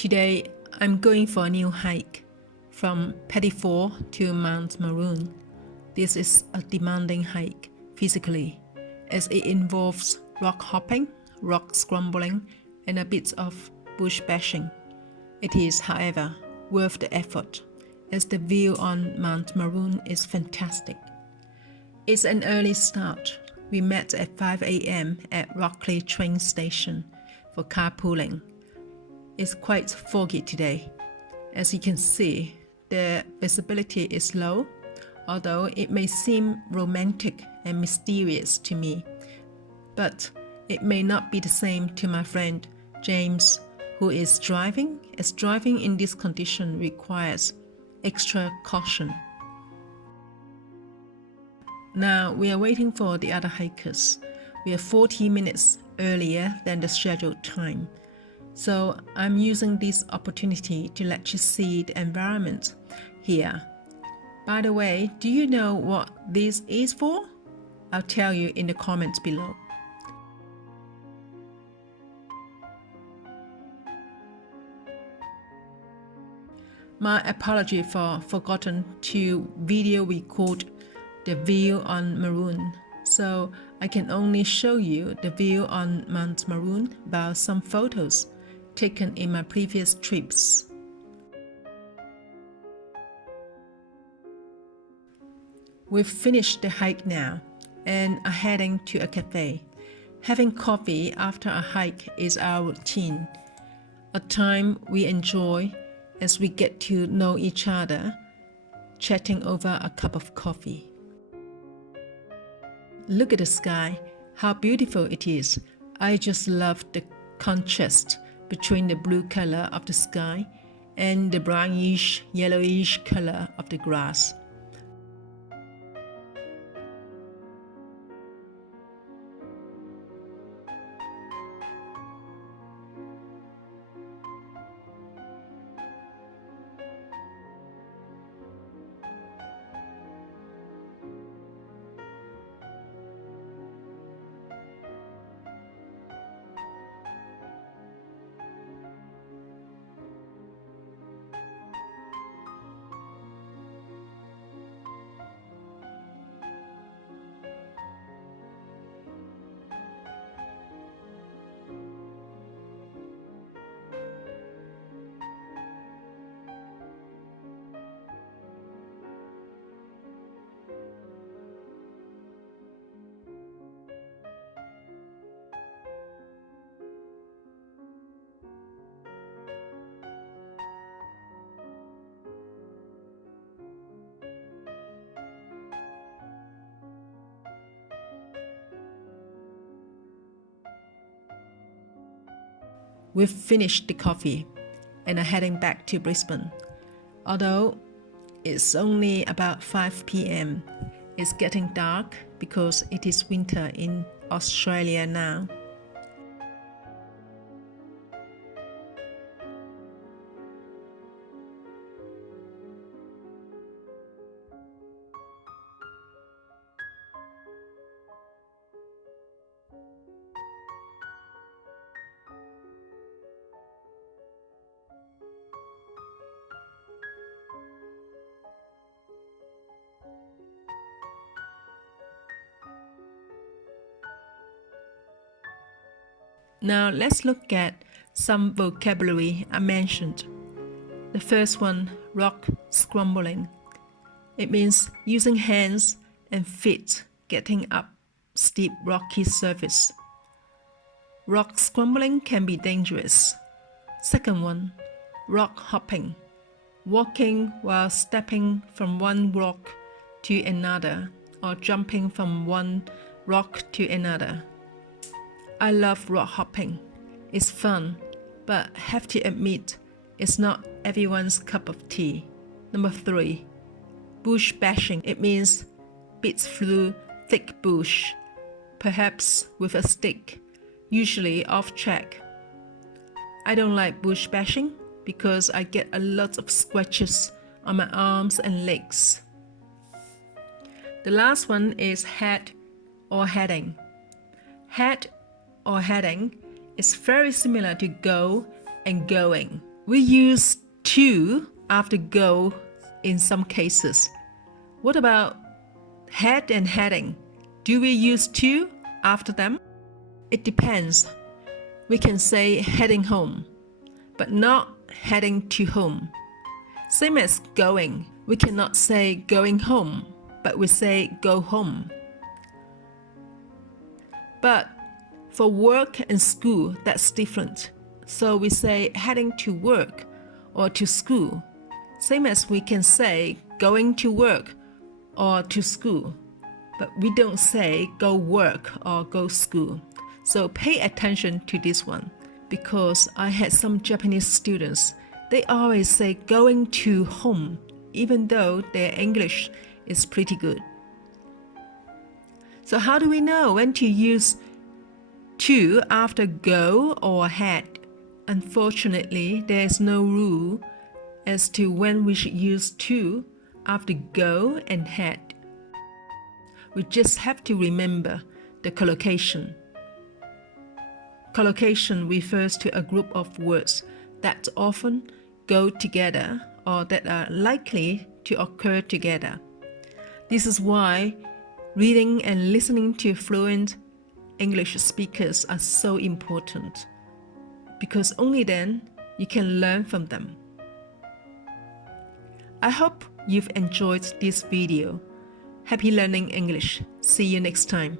Today, I'm going for a new hike from Paddy Fall to Mt Maroon. This is a demanding hike physically, as it involves rock hopping, rock scrambling, and a bit of bush bashing. It is, however, worth the effort, as the view on Mt Maroon is fantastic. It's an early start. We met at 5 a.m. at Rockley train station for carpooling. It's quite foggy today. As you can see, the visibility is low, although it may seem romantic and mysterious to me. But it may not be the same to my friend James, who is driving, as driving in this condition requires extra caution. Now we are waiting for the other hikers. We are 40 minutes earlier than the scheduled time. So I'm using this opportunity to let you see the environment here. By the way, do you know what this is for? I'll tell you in the comments below. My apology for forgotten to video record the view on Maroon, so I can only show you the view on Mt Maroon by some photos taken in my previous trips. We've finished the hike now and are heading to a cafe. Having coffee after a hike is our routine, a time we enjoy as we get to know each other, chatting over a cup of coffee. Look at the sky, how beautiful it is. I just love the contrast between the blue color of the sky and the brownish, yellowish color of the grass. We've finished the coffee and are heading back to Brisbane. Although it's only about 5 p.m, it's getting dark because it is winter in Australia now. Now let's look at some vocabulary I mentioned. The first one, rock scrambling. It means using hands and feet getting up steep rocky surface. Rock scrambling can be dangerous. Second one, rock hopping. Walking while stepping from one rock to another or jumping from one rock to another. I love rock hopping. It's fun, but have to admit, it's not everyone's cup of tea. Number 3, bush bashing. It means beats through thick bush, perhaps with a stick, usually off track. I don't like bush bashing because I get a lot of scratches on my arms and legs. The last one is head or heading. Head or heading is very similar to go and going, We use to after go in some cases. What about head and heading? Do we use to after them? It depends. We can say heading home, but not heading to home. Same as going. We cannot say going home, but we say go home. But for work and school, that's different. So we say heading to work or to school. Same as we can say going to work or to school, but we don't say go work or go school. So pay attention to this one, because I had some Japanese students. They always say going to home, even though their English is pretty good. So how do we know when to use to after go or head? Unfortunately, there is no rule as to when we should use to after go and head. We just have to remember the collocation. Collocation refers to a group of words that often go together or that are likely to occur together. This is why reading and listening to fluent English speakers are so important, because only then you can learn from them. I hope you've enjoyed this video. Happy learning English. See you next time.